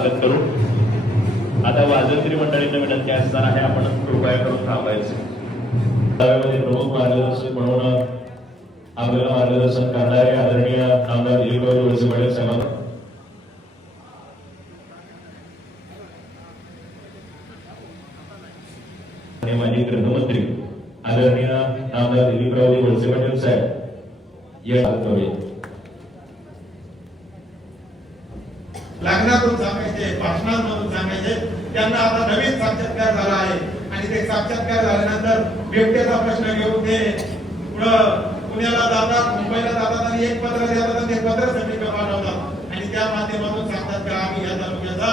स्वागत करू. आता वाजंत्री मंडळींना विनंती असणार आहे आपण कृपया करून थांबायचं. प्रमुख मार्गदर्शक म्हणून आपल्याला मार्गदर्शन करणारे आदरणीय आमदार दिलीपराव वळसे पाटील साहेबांना. आणि माजी गृहमंत्री आदरणीय आमदार दिलीपरावजी वळसे पाटील साहेब या करूया लग्नातून सांगायचे भाषणांमधून सांगायचे त्यांना आता नवीन साक्षात्कार झाला आहे. आणि ते साक्षात्कार झाल्यानंतर बिबट्याचा प्रश्न घेऊन ते पुढं पुण्याला जातात मुंबईला जातात आणि एक पत्र देतात ते पत्र समिती पाठवतात. आणि त्या माध्यमातून सांगतात का आम्ही या तालुक्याचा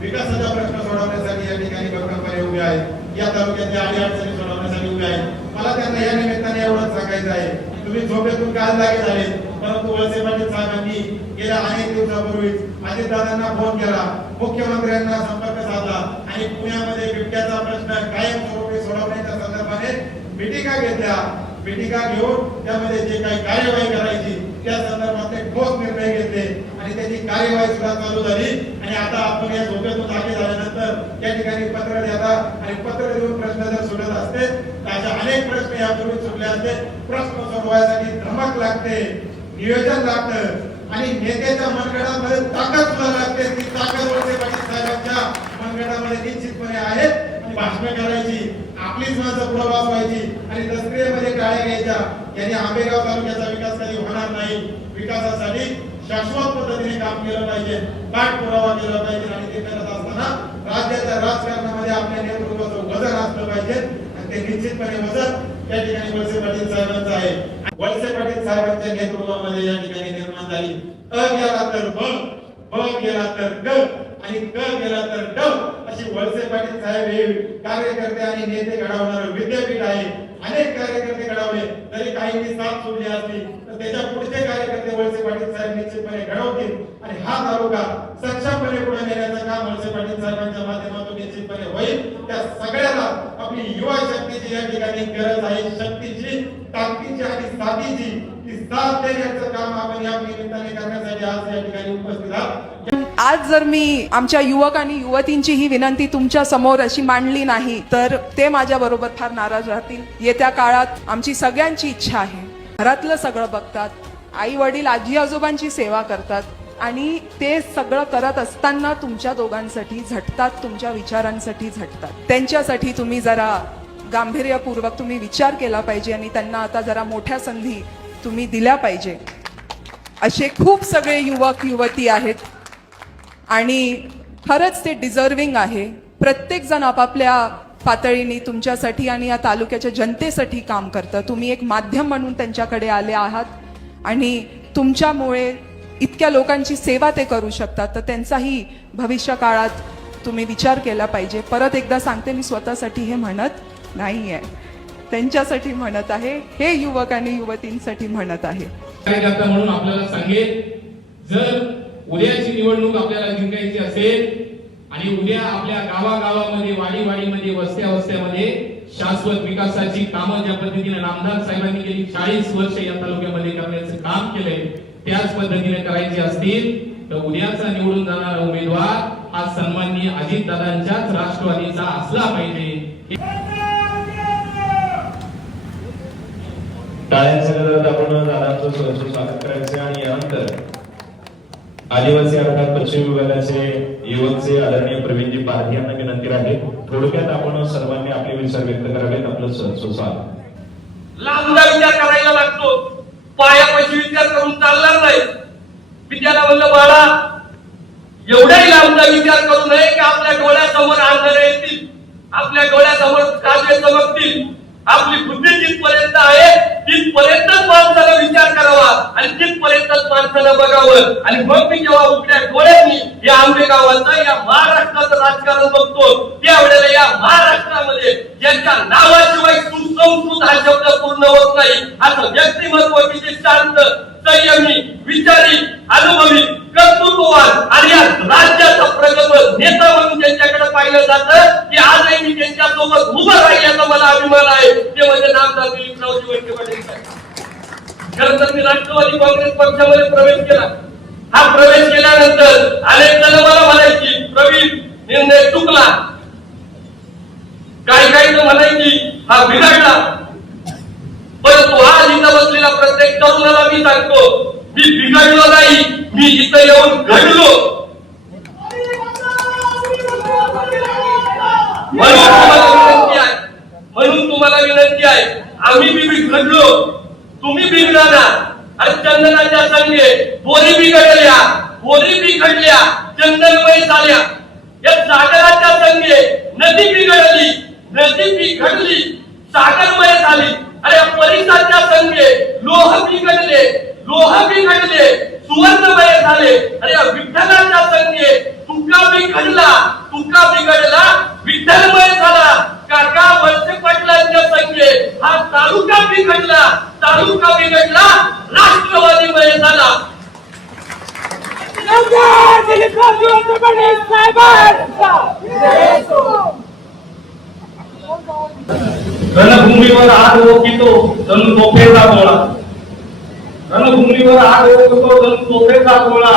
विकासाचा प्रश्न सोडवण्यासाठी या ठिकाणी भक्कमपणे उभे आहेत या तालुक्यातल्या अडी अडचणी सोडवण्यासाठी उभे आहेत मला त्यांना या निमित्ताने एवढंच सांगायचं आहे तुम्ही झोपेतून काल जागे झाले परंतु वळसे पाटील साहेबांनी गेल्या अनेक दिवसापूर्वीच अजितदादांना फोन केला. मुख्यमंत्र्यांना संपर्क साधला. आणि पुण्यामध्ये बिबट्याचा प्रश्न कायमस्वरूपी सोडवण्याच्या संदर्भाने मिटिंगा घेतल्या. मिटिंगा घेऊन त्यामध्ये जे काही कार्यवाही करायची त्या संदर्भात ते ठोस निर्णय घेतले. आणि त्याची कार्यवाही सुद्धा चालू झाली. आणि आता आपण या झोपेतून जागे झाल्यानंतर या ठिकाणी पत्र देतात आणि पत्र देऊन प्रश्न जर सुटत असते तर अशा अनेक प्रश्न यापूर्वी सुटले असते. प्रश्न सोडवायसाठी धमक लागते. नियोजन लागतं. आणि नेत्याच्या मनगडामध्ये ताकद लागते. ती ताकद वळसे पाटील साहेबांच्या मनगडामध्ये निश्चितपणे आहे आणि भाषण करायची. आपलीच माणसं प्रभाव वाचवायची आणि दसऱ्यामध्ये गाड्या घ्यायच्या. याने आंबेगाव तालुक्याचा विकास कधी होणार नाही. विकासासाठी शाश्वत पद्धतीने काम केलं पाहिजे. पाठपुरावा केला पाहिजे. आणि ते करत असताना राज्याच्या राजकारणामध्ये आपल्या नेतृत्वाचं वजन असलं पाहिजे. आणि ते निश्चितपणे वजन त्या ठिकाणी वळसे पाटील साहेबांचं आहे. वळसे पाटील साहेबांच्या नेतृत्वामध्ये या ठिकाणी निर्माण झाली. अ गेला तर ब ब गेला तर ग आणि क गेला तर ड अशी वळसे पाटील साहेब हे कार्यकर्ते आणि नेते घडवणार विद्यापीठ आहे. अनेक कार्यकर्ते घडवले. तरी काहींनी साथ सोडली असली तर त्याच्या पुढचे कार्यकर्ते वळसे पाटील साहेब निश्चितपणे घडवतील. आणि हा तालुका सक्षमपणे पुढे नेण्याचं काम वळसे पाटील साहेबांच्या माध्यमातून निश्चितपणे होईल. त्या सगळ्याला आपली युवा शक्तीची या ठिकाणी गरज आहे. शक्तीची ताकदीची आणि साथीची ती साथ देण्याचं काम आपण या निमित्ताने करण्यासाठी आज या ठिकाणी उपस्थित आहात. आज जर मी आमच्या युवक आणि युवतींची ही विनंती तुमच्यासमोर अशी मांडली नाही तर ते माझ्या बरोबर फार नाराज राहतील. येत्या काळात आमची सगळ्यांची इच्छा आहे. घरातलं सगळं बघतात आई वडील आजी आजोबांची सेवा करतात आणि ते सगळं करत असताना तुमच्या दोघांसाठी झटतात तुमच्या विचारांसाठी झटतात. त्यांच्यासाठी तुम्ही जरा गांभीर्यपूर्वक तुम्ही विचार केला पाहिजे आणि त्यांना आता जरा मोठ्या संधी तुम्ही दिल्या पाहिजे. असे खूप सगळे युवक युवती आहेत. आणि खरंच ते डिझर्विंग आहे. प्रत्येकजण आपापल्या पातळीने तुमच्यासाठी आणि या तालुक्याच्या जनतेसाठी काम करतं. तुम्ही एक माध्यम म्हणून त्यांच्याकडे आले आहात आणि तुमच्यामुळे इतक्या लोकांची सेवा ते करू शकतात. तर त्यांचाही भविष्य काळात तुम्ही विचार केला पाहिजे. परत एकदा सांगते मी स्वतःसाठी हे म्हणत नाही आहे त्यांच्यासाठी म्हणत आहे. हे युवक आणि युवतींसाठी म्हणत आहे. म्हणून आपल्याला सांगेल जर उद्याची निवडणूक आपल्याला जिंकायची असेल आणि उद्या आपल्या गावागावामध्ये वाडी वाडीमध्ये वस्त्या वस्त्यामध्ये शाश्वत विकासाची कामं ज्या पद्धतीने रामदास साहेबांनी गेली चाळीस वर्ष या तालुक्यामध्ये करण्याचं काम केलंय त्याच पद्धतीने करायची असतील तर उद्याचा निवडून जाणारा उमेदवार हा सन्माननीय अजितदादांच्याच राष्ट्रवादीचा असला पाहिजे टाळ्यांच्या गजरात आपण दादांचं सहर्ष स्वागत करायचं आणि यानंतर आदिवासी अर्थात पश्चिम विभागाचे युवकचे आदरणीय प्रवीणजी पारधी यांना विनंती राहील. थोडक्यात आपण सर्वांनी आपले विचार व्यक्त करावेत. आपलं सहर्ष लांबचा विचार करायला लागतो. पायापाशी विचार करून चालणार नाही. विचारा म्हणलं बाळा एवढाही लांबचा विचार करू नये की आपल्या डोळ्यासमोर आंधळे येतील. आपल्या डोळ्यासमोर काजळे चमकतील. आपली बुद्धी जिथपर्यंत आहे तिथपर्यंतच माणसाला विचार करावा आणि तिथपर्यंतच माणसाला बघावं. आणि मग मी जेव्हा उघड्या डोळ्यांनी या आंबेगावांचं या महाराष्ट्राचं राजकारण बघतो त्यावेळेला या महाराष्ट्रामध्ये ज्यांच्या नावाशिवाय सुसंस्कृत हा शब्द पूर्ण होत नाही असं व्यक्तिमत्व किती शांत संयमी विचारी अनुभवी कर्तृत्ववान आणि या राज्याचा प्रगल्भ नेता म्हणून त्यांच्याकडे पाहिलं जातं की आजही मी त्यांच्यासोबत उभं राहिल्याचा मला अभिमान आहे. ते म्हणजे नामदार दिलीपरावजी वैद्य पाटील साहेब. खरं तर मी राष्ट्रवादी काँग्रेस पक्षामध्ये प्रवेश केला. हा प्रवेश केल्यानंतर अनेक जण मला म्हणायची प्रवीण निर्णय चुकला. काही काही तर म्हणायची हा बिघडला परंतु आज इथं बसलेला प्रत्येक तरुणाला मी सांगतो मी बिघडलो नाही मी इथं येऊन घडलो म्हणून तुम्हाला विनंती आहे म्हणून तुम्हाला विनंती आहे आम्ही बी बिघडलो तुम्ही बिघडा ना अरे चंदनाच्या संगे बोरी बिघडल्या बोरी जंगलमय झाल्या. या सागराच्या संगे नदी बिघडली नदी बिघडली सागरमय झाली. अरे या परिसराच्या संगे लोह बिघडले लोह बिघडले सुवर्णमय झाले. अरे या विठ्ठलाच्या संगे तुका बिघडला तुका बिघडला विठ्ठलमय झाला. काका वळसे पाटलांच्या संगे हा तालुका बिघडला तालुका बिघडला राष्ट्रवादीमय झाला रणभूमीवर आग ओकितो जणू तोफेचा गोळा. रणभूमीवर आग ओकतो जणू तोफेचा गोळा.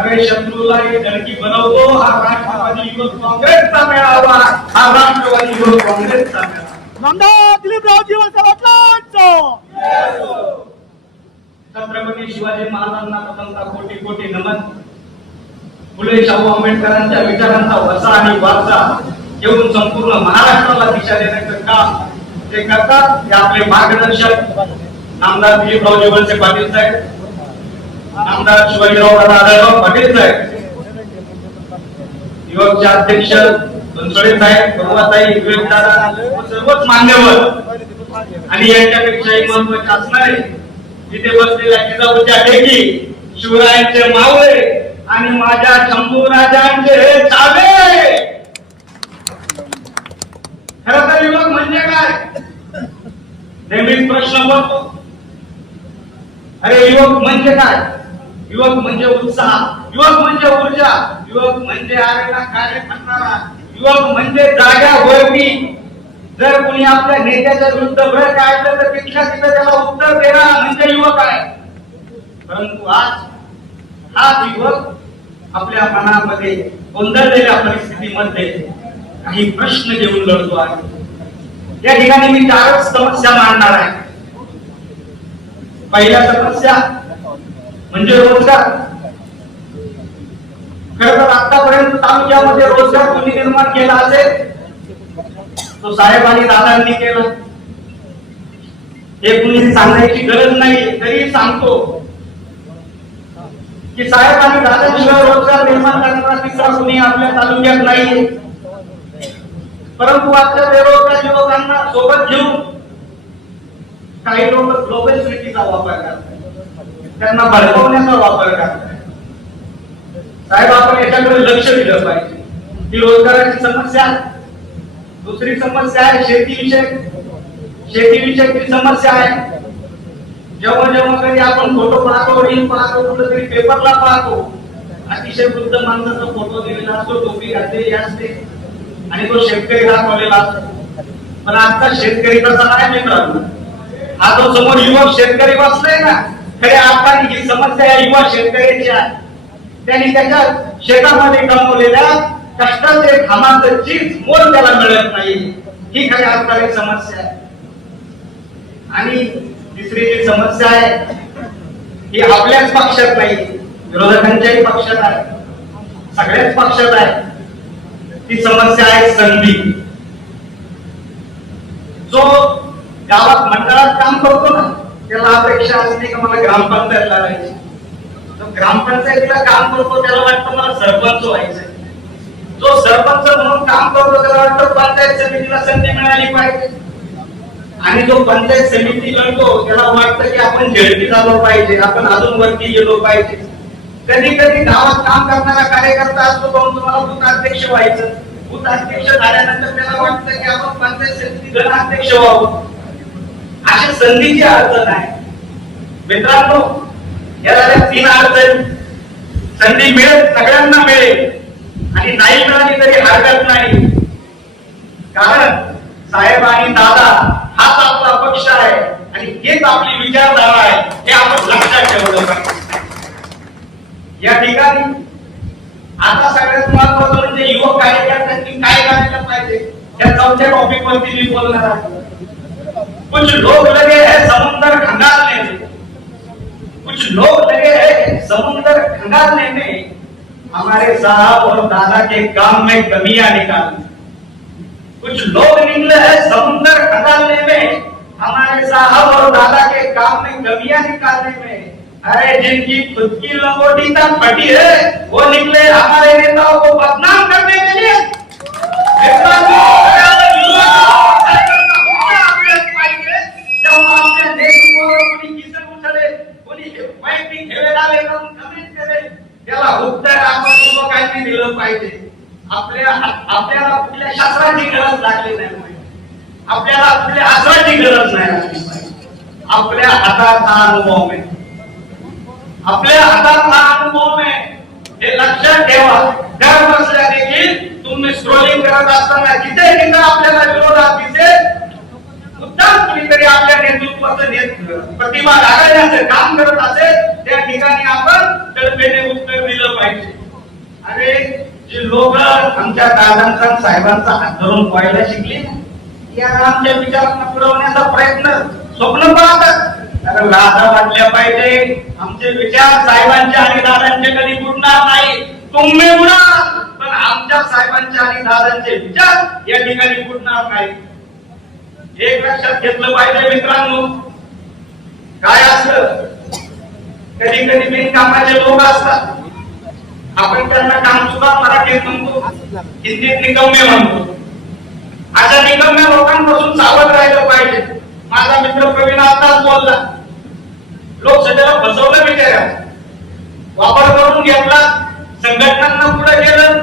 अरे शत्रूला हे धडकी बनवतो हा राष्ट्रवादी युवक काँग्रेसचा मेळावा. हा राष्ट्रवादी युवक काँग्रेसचा मेळावा. छत्रपती शिवाजी महाराजांना प्रथमता कोटी कोटी नमन. फुले शाहू आंबेडकरांच्या विचारांचा वसा आणि वारसा घेऊन संपूर्ण महाराष्ट्राला दिशा देण्याचं काम ते करतात. ते आपले मार्गदर्शक नामदार दिलीपराव जेवणचे पाटील साहेब नामदार शिवाजीराव दादा पाटील साहेब युवकचे अध्यक्ष बनसोडे साहेब बरुवाताई दादा सर्वच मान्यवर आणि यांच्यापेक्षाही महत्त्वाचे असणारे तिथे बसलेल्या जिजाऊच्या टेकी शिवरायांचे मावळे आणि माझ्या शंभूराजांचे हे चावे! खर तर युवक म्हणजे काय? नेहमीच प्रश्न पडतो. अरे युवक म्हणजे काय? युवक म्हणजे उत्साह युवक म्हणजे ऊर्जा युवक म्हणजे आरेला कार्य करणारा युवक म्हणजे जाग्यावरती जर कोणी आपल्या नेत्याच्या विरुद्ध भय काढलं तर तिथल्या तिथं त्याला उत्तर देणार म्हणजे युवक आहे. परंतु आज हा युवक आपल्या मनामध्ये गोंधळलेल्या परिस्थितीमध्ये काही प्रश्न घेऊन लढतो आहे. या ठिकाणी मी चारच समस्या मांडणार आहे. पहिल्या समस्या म्हणजे रोजगार. खर तर आतापर्यंत तालुक्यामध्ये रोजगार कोणी निर्माण केला असेल? तो साहेब आणि दादांनी केला. हे कुणी सांगण्याची गरज नाही तरी सांगतो. की साहेब आणि दादाशिवाय रोजगार निर्माण करणारा तिसरा कुणी आपल्या तालुक्यात नाही. परंतु आपल्या बेरोजगार युवकांना सोबत घेऊन काही लोक ग्लोबल सिटीचा वापर करतात. त्यांना भडकवण्याचा वापर करतात. साहेब आपण याच्याकडे लक्ष दिलं पाहिजे. ही रोजगाराची समस्या दुसरी समस्या आहे शेतीविषयक. शेतीविषयकची समस्या आहे जेव्हा जेव्हा कधी आपण फोटो पाहतो रील पाहतो कुठेतरी पेपरला पाहतो अतिशय वृद्ध माणसाचा फोटो दिलेला असतो टोपी घातलेली असते. आणि तो शेतकरी दाखवलेला असतो. पण आता शेतकरी कसा नाही मित्रांनो? हा जो समोर युवक शेतकरी बसलाय ना. खरे आता ही समस्या या युवा शेतकऱ्याची आहे. त्यांनी त्याच्या शेतामध्ये कमवलेल्या कष्टाचे घामाचं चीज मोल त्याला मिळत नाही. ही खरी आजकाल समस्या आहे. आणि तिसरी जी समस्या आहे ही आपल्याच पक्षात नाही विरोधकांच्याही पक्षात आहे सगळ्याच पक्षात आहे. ती समस्या आहे संधी. जो गावात मंडळात काम करतो ना त्याला अपेक्षा असते का मला ग्रामपंचायतला लावायची जो ग्रामपंचायतीला काम करतो त्याला वाटतं मला सरपंच व्हायचं जो सरपंच म्हणून काम करतो त्याला वाटतं पंचायत समितीला संधी मिळाली पाहिजे. आणि जो पंचायत समिती लढतो त्याला वाटतं की आपण झेडपी झालो पाहिजे आपण अजून वरती गेलो पाहिजे. कधी कधी गावात काम करणारा कार्यकर्ता असतो पण तुम्हाला बूथ अध्यक्ष व्हायचं. बूथ अध्यक्ष झाल्यानंतर त्याला वाटतं की आपण पंचायत समिती गण अध्यक्ष व्हावं. अशा संधीची अडचण आहे. मित्रांनो या झाल्या तीन अडचण. संधी मिळेल सगळ्यांना मिळेल. आणि नाही मिळाली तरी हरकत नाही. कारण साहेब आणि दादा पक्ष विचारधारा हे ठिकाणी आता सगळ्यात म्हणजे युवक काय करायला पाहिजे? या चौथ्या टॉपिक वरती मी बोलणार आहे. कुछ लोग लगे हैं समुंदर खंगालने में कुछ लोग लगे हैं समुंदर खंगालने में हमारे साहब और दादा के काम में कमियाँ निकालने कुछ लोग निकले हैं समुंदर खंगालने में हमारे साहब और दादा के काम में कमियां निकालने में। अरे जिनकी खुद की लंगोटी तक फटी है वो निकले हमारे नेताओं को बदनाम करने के लिए। नेतांनी अरे युवक कार्यकर्ता होणे आपल्याला पाहिजे. जेव्हा आपल्या नेतृत्वावर कोणी किसन उचले, कोणी हे वैयक्तिक हेवेदावे करून comment करे, त्याला उत्तर आपण युवकांनी दिलं पाहिजे आपल्या आपल्याला कुठल्या शास्त्राची गरज लागली नाही पाहिजे आपल्याला आपल्या आजाची गरज नाही आपल्या हातात हा अनुभव आहे. आपल्या हातात हा अनुभव आहे. हे लक्षात ठेवा. घर बसल्या देखील तुम्ही स्क्रोलिंग करत असताना जिथे जिथे आपल्याला विरोधात दिसेल मुद्दाम कुणीतरी आपल्या नेतृत्वाचं नेत- प्रतिभा काम करत असेल त्या ठिकाणी आपण कल्पेने उत्तर दिलं पाहिजे. अरे जे लोक आमच्या दादांचा साहेबांचा हात धरून पाहायला शिकले या आमच्या विचारांना पुरवण्याचा प्रयत्न स्वप्न पाहतात. अरे लाथा वाटल्या पाहिजे. आमचे विचार साहेबांच्या आणि दादांचे कधी बुडणार नाही. तुम्ही बुडा. पण आमच्या साहेबांचे आणि दादांचे विचार या ठिकाणी बुडणार नाही. एक लक्षात घेतलं पाहिजे मित्रांनो. काय असतं कधी कधी बिनकामाचे लोक असतात. आपण त्यांना काम सुद्धा मराठीत म्हणतो. हिंदीत निगम्य म्हणतो. अशा निकम्या लोकांपासून सावध राहिलं पाहिजे. माझा मित्र प्रवीण आताच बोलला. लोकसभेला फसवलं बिचाऱ्या वापर करून घेतला. संघटनांना पुढे गेलं.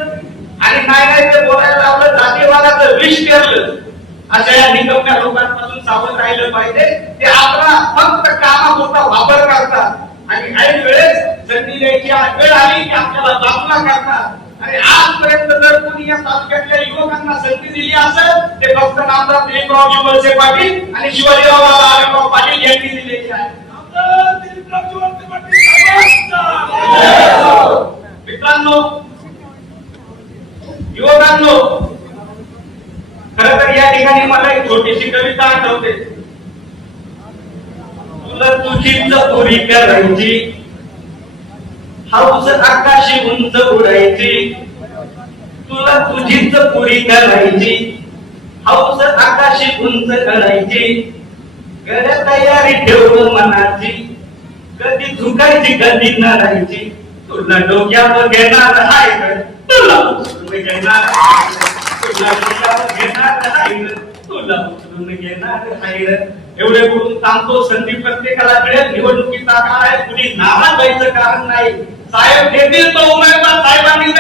आणि काय नाही ते बोलायला लावलं जातीवादाचं विष पेरलं. अशा या निकम्या लोकांपासून सावध राहिलं पाहिजे. ते आपला फक्त कामापुरता वापर करतात. आणि काही वेळेस संधी द्यायची वेळ आली की आपल्याला बाजूला करतात. आणि आजपर्यंत जर कोणी या तालुक्यातल्या युवकांना संधी दिली असेल ते फक्त नामदार दिलीपराव वळसे पाटील आणि शिवाजीराव आरेराव पाटील यांनी दिलेली आहे. मित्रांनो युवकांनो खर तर या ठिकाणी मला एक छोटीशी कविता आठवते. तुला तुझी पुरी करायची हाऊस आकाशी उंच उडायची तुला तुझीच पुरी करायची. हाऊस आकाशी उंच करायची. गड तयारी ठेवून मनाची कधी झुकायची कधी नारायची. तुला डोक्यावर घेणार आहे तुला उचलून घेणार तुला डोक्यावर घेणार आहे तुला उचलून घेणार आहे एवढे बोलून सांगतो संधी प्रत्येकाला मिळेल. निवडणुकीचा काळ आहे. कुणी नाराज व्हायचं कारण नाही. साहेब घेतील तो उमेदवार साहेबांनी